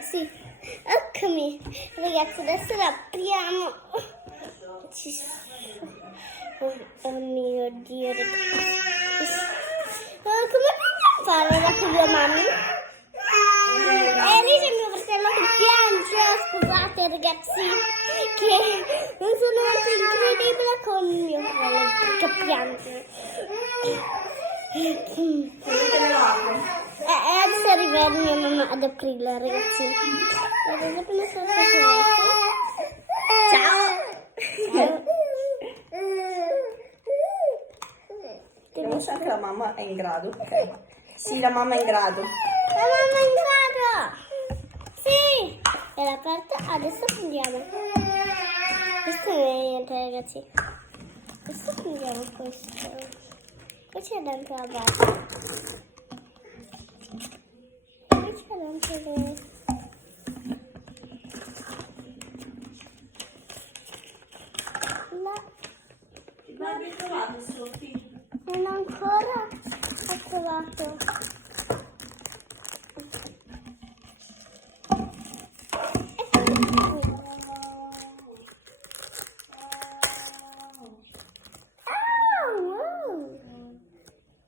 ragazzi, eccomi. Ragazzi, adesso la apriamo. Oh mio Dio, ragazzi. Come possiamo fare la tua mamma? Lì c'è mio fratello che piange. Scusate ragazzi, che non sono molto incredibile con mio fratello che piange. Adesso arriva mia mamma ad aprirla, ragazzi. Ciao! Devo sa che la mamma è in grado. Ok. Sì, la mamma è in grado. La mamma è in grado! Sì! È aperta, adesso prendiamo. Questo è niente, ragazzi. Adesso prendiamo questo. Poi c'è dentro la base. Poi c'è dentro le... Ma hai trovato Sofì? Non ancora ho trovato.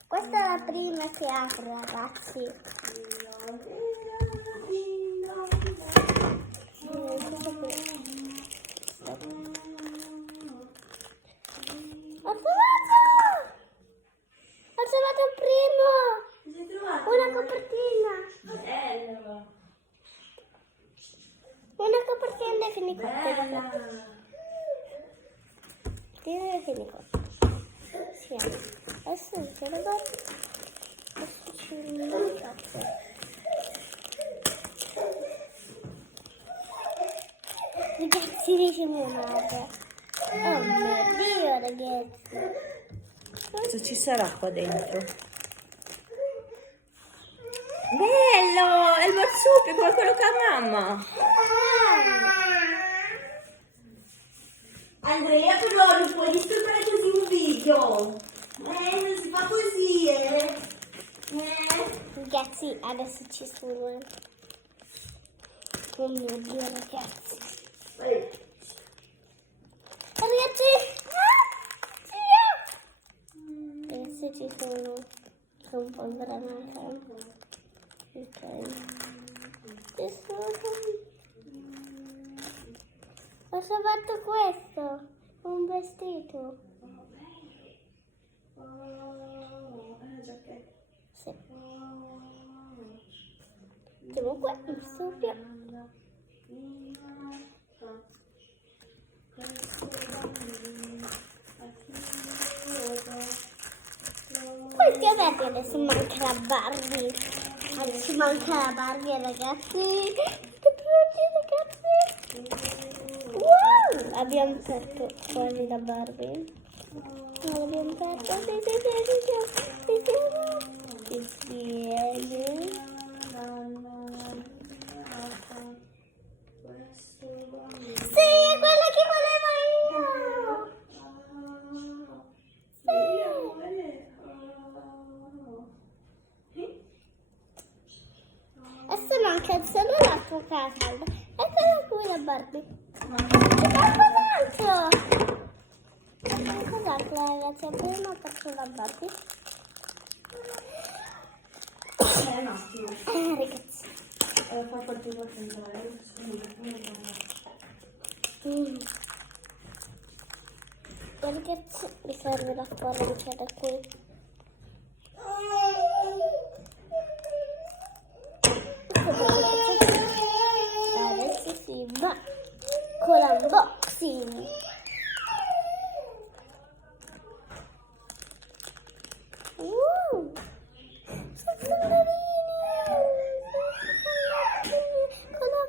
Questa è la prima che apro, ragazzi. Ho trovato il primo! Cosa hai trovato? Una copertina! Bello! Una copertina che mi costa. Bella! Direi che mi costa. Sì, adesso c'è la base. Adesso c'è un cazzo. Ragazzi, dice mia madre. Oh mio Dio, ragazzi. Cosa ci sarà qua dentro? Bello! È il marsupio come quello che ha mamma! Andrea, però non puoi disturbare così un video! Non si fa così, Ragazzi, adesso ci sono. Oh mio Dio, ragazzi. Ragazzi! Adesso ci sono. Sono un po' ingranate. Ok. Adesso... Ho trovato questo. Un vestito. Sì. Mettiamo qua il studio. Poi che avete adesso manca la Barbie. Adesso manca la Barbie, ragazzi. Che brutti, ragazzi. Wow! Abbiamo aperto fuori la Barbie. Non l'abbiamo aperto. Insieme. Sì, è quella che volevo io. Adesso manca solo la tua casa. Eccola qui la Barbie. Cos'altro? Cos'altro, ragazzi? Prima faccio la Barbie. Un attimo. Ragazzi. Poi continuo a pensare. Ragazzi, mi serve la forbice da qui. Adesso si va con l'unboxing. Sono carini! Con la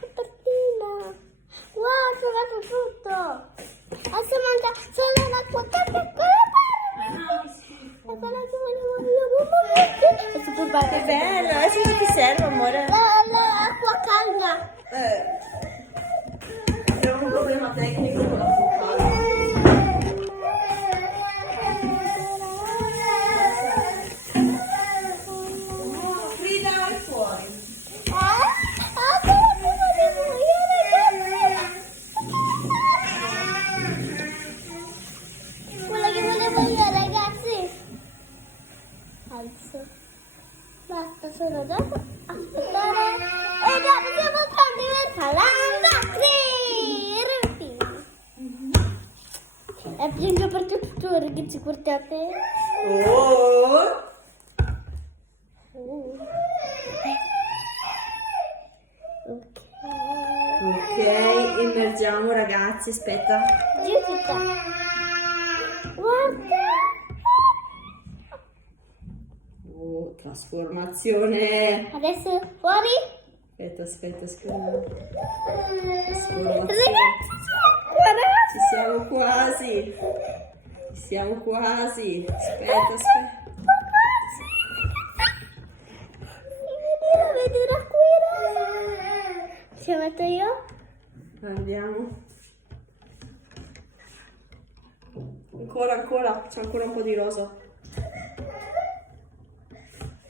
copertina. Wow, ho trovato tutto! Adesso manca solo l'acqua calda con la Barbie! È quella che volevo io, è super Che bella! bello! Adesso cosa ti serve, amore? L'acqua calda! C'è un problema tecnico con la focale. Frida, vai fuori. aspettare. E già possiamo prendere il calendario. È più per tutti ragazzi, guardate. Oh! Ok. Ok, immergiamo ragazzi, aspetta. Giusto. Guarda. Oh, trasformazione. Adesso fuori. Aspetta. Ragazzi, guarda. Ci siamo quasi. Aspetta. Vedere qui. Ci metto io? Andiamo. Ancora, c'è ancora un po' di rosa.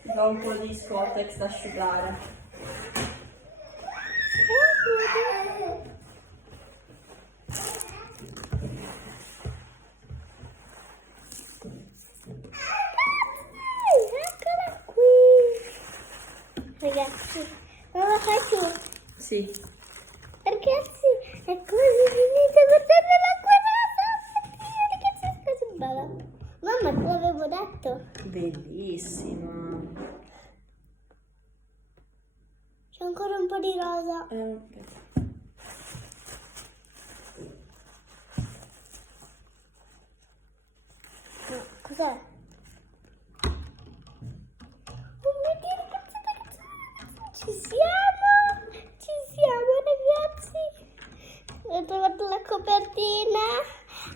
Do un po' di Scottex da asciugare. Eccola qui. Ragazzi, non la fai tu? Sì. Ragazzi, è così finita, guardate l'acqua rosa. Ragazzi, è così bella. Mamma, te l'avevo detto. Bellissima. C'è ancora un po' di rosa. Aspetta. No, cos'è? Oh mio Dio, ragazzi, ci siamo ragazzi. Ho trovato la copertina.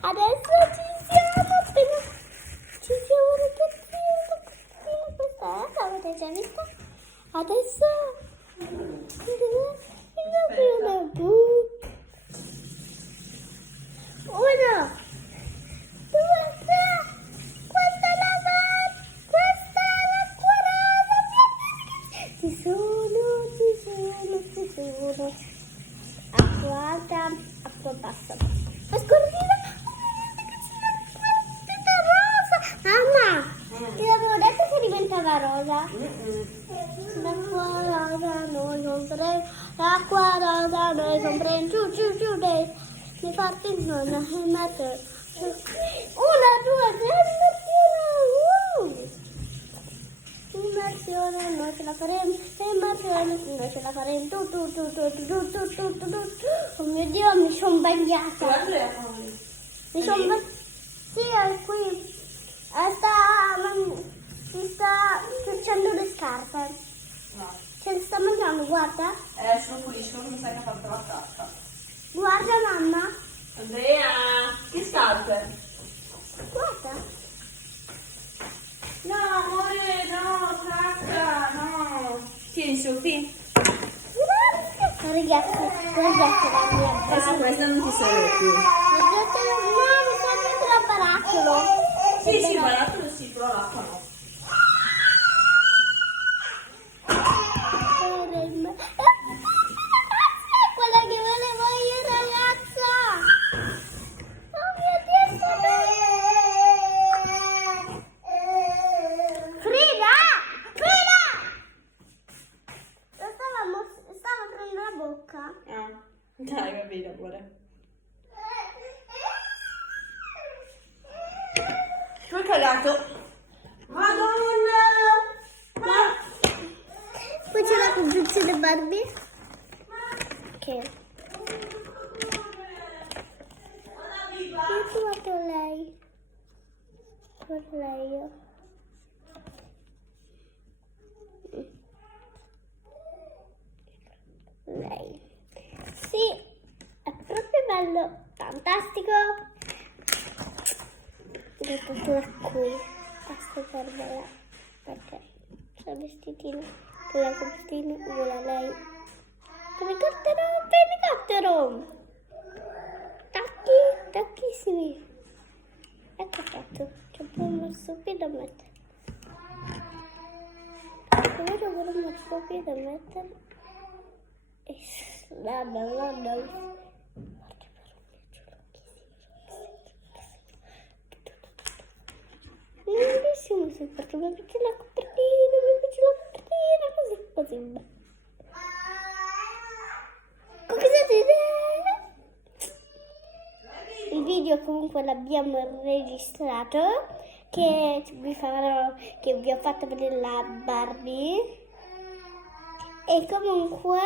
Adesso ci siamo ragazzi. La copertina questa l'avete già vista? Adesso uno, due, tre. Questa è l'acqua rosa. Ci sono. Acqua alta, acqua bassa. La scorrina. Questa rosa. Mamma, ti avevo detto che diventava rosa. L'acqua rosa noi compriamo giù dei parti non mettere 1, 2, 3 immersione noi ce la faremo tu oh mio Dio, mi sono bagnata sì, è qui mi sta facendo le scarpe. Ce le sta mangiando, guarda. Sono puliscono, mi sa che ha fatto la carta. Guarda mamma. Andrea, che scarpe? Guarda. No, amore, no, cacca, no. Tieni, Sofì. Ragazzi, guardate la mia. Questa non ti serve più. Guardate, no, mi serve il barattolo. Sì, barattolo sì, però l'acqua no. Quella che volevo io, ragazza. Oh mio Dio, Frida! Stava aprendo la bocca. Ah, dai, va bene, amore. Tu hai cagato. Madonna! Poi c'è la confezione Barbie. Che? Io ho trovato lei. Vorrei io. Lei. Sì, è proprio bello. Fantastico. Mettetela qui. Basta per bella. Perché c'è il vestitino. La copertina uguale a lei. Elicottero! Tacchissimi. Ecco fatto. C'è un po' uno stupido da mettere. Ora uno stupido da mettere. E guarda. Bellissimo, perché mi piace la copertina. così. Cosa dite? Il video comunque l'abbiamo registrato, che vi ho fatto vedere la Barbie. E comunque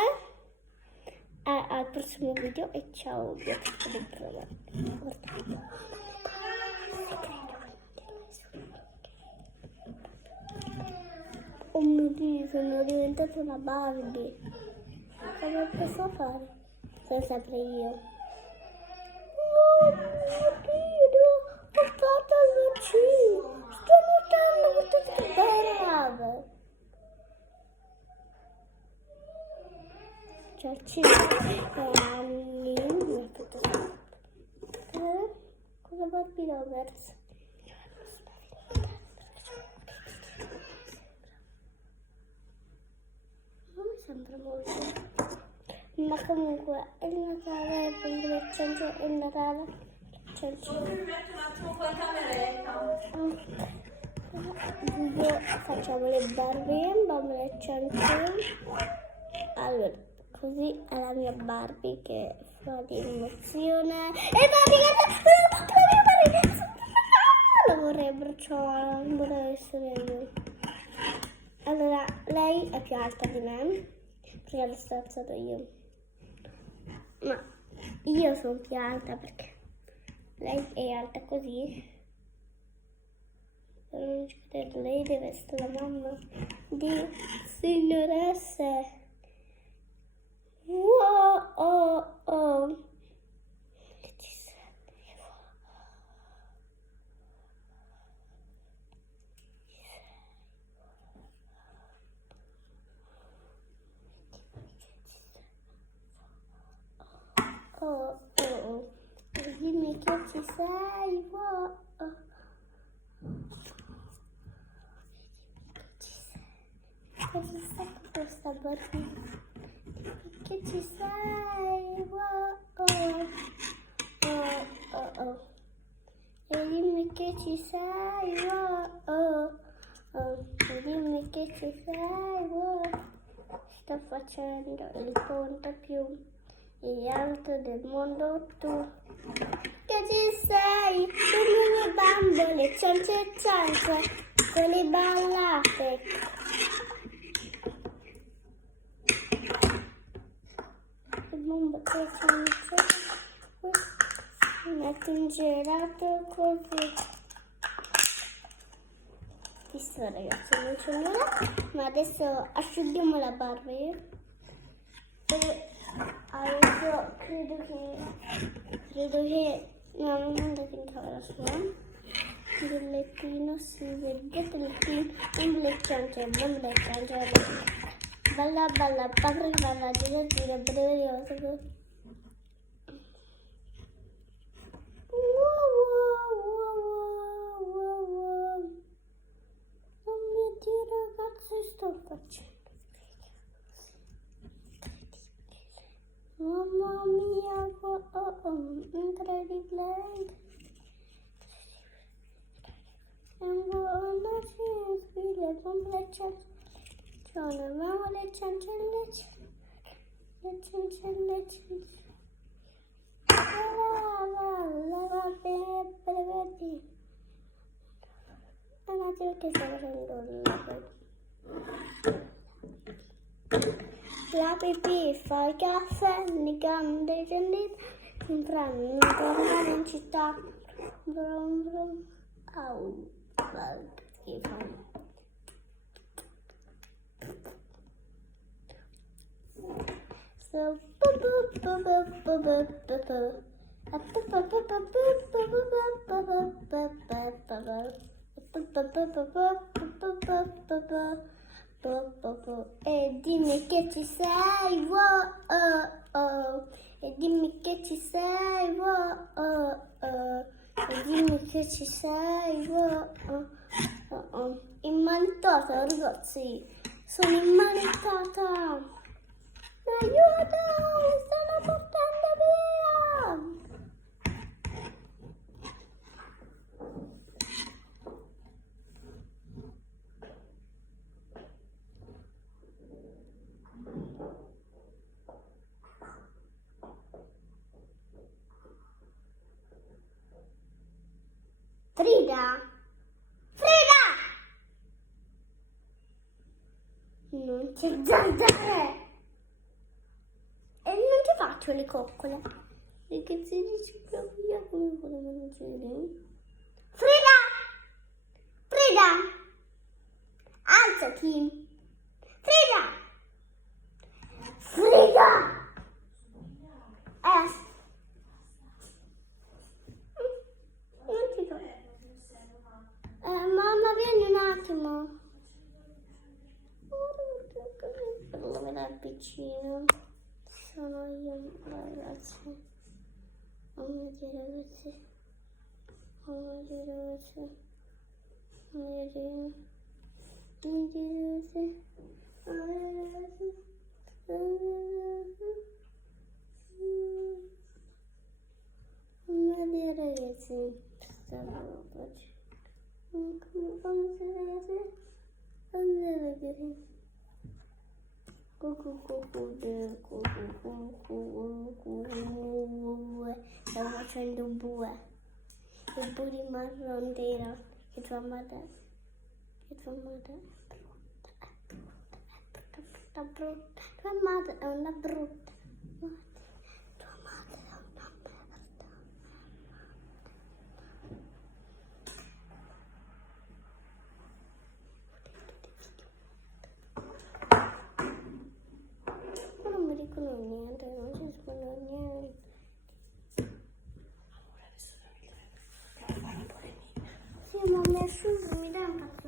al prossimo video e ciao, vi ho fatto del programma. Oh mio Dio, sono diventata una Barbie. Cosa posso fare? Sono sempre io. Oh mio Dio, ho fatto il vaccino. Sto notando tutte le brave. C'è il cibo anni. Cosa Barbie Lovers? Non mi sembra molto. Ma comunque è il Natale, è il Natale. C'è il cibo. Mi metto un attimo qua in cameretta. Facciamo le Barbie, bambole ciancione. Allora, così è la mia Barbie che fa di emozione. E Barbie, la vorrei abbracciare, non vorrei essere io. Allora, lei è più alta di me, perché l'ho sto alzato io. Ma io sono più alta perché lei è alta così. Lei deve essere la mamma di signoresse. Wow, oh, oh. Che ci sei? Oh, oh, oh. Dimmi che ci sei. Wow, oh. Cosa sta con questa Barbie? Che ci sei? Wow, oh, oh, oh, oh. E dimmi che ci sei, wow, oh, oh. E dimmi che ci sei, wow. Sto facendo il ponte più alto del mondo, tu. Che ci sei? Con le bambole, ciance ciance, con le ballate. Bomba che si mette in gelato così. Visto ragazzi, non c'è nulla, ma adesso asciughiamo la Barbie e adesso credo che no, non andate in camera sua. Il lettino si vede, il lettino, un lecciante, balla balla, padre balla, gira gira, breve gira. Oh mio Dio ragazzi, sto facendo mamma mia, incredibile. Una figlia con le ciancione, avevamo le ciancelle, va bene, vedi. Un attimo che sto facendo la pipì, fa il caffè, le gambe scendite, entrano in città, brum brum, au, che fanno. So, e dimmi che ci sei, wow, oh, oh. E dimmi che ci sei, wow, oh, oh. E dimmi che ci sei, wow, oh, oh, oh. Immanettata ragazzi, sono immanettata. Aiuto, mi stanno portando via. Frida! Frida! Non c'è zanzare! E non ti faccio le coccole. Perché se dici via come volevo dire. Frida! Frida! Alzati! Frida! Frida! Non ti do. Mamma, vieni un attimo. Per vedere vicino. Sono io, ragazzi. Non mi dire così. Non mi dire così. Non mi dire così. Non mi dire così. Non mi dire così. Non mi dire così. Stavo facendo. Come si vede? Non mi dire così. Stavo facendo un bue. Il bue di marrondera. Che tua madre. Che tua madre è brutta, brutta. Tua madre è una brutta. Tua madre è una merda. Ma non mi dicono niente, non ci dicono niente. Sì, ma mi asciugo, mi dai un cazzo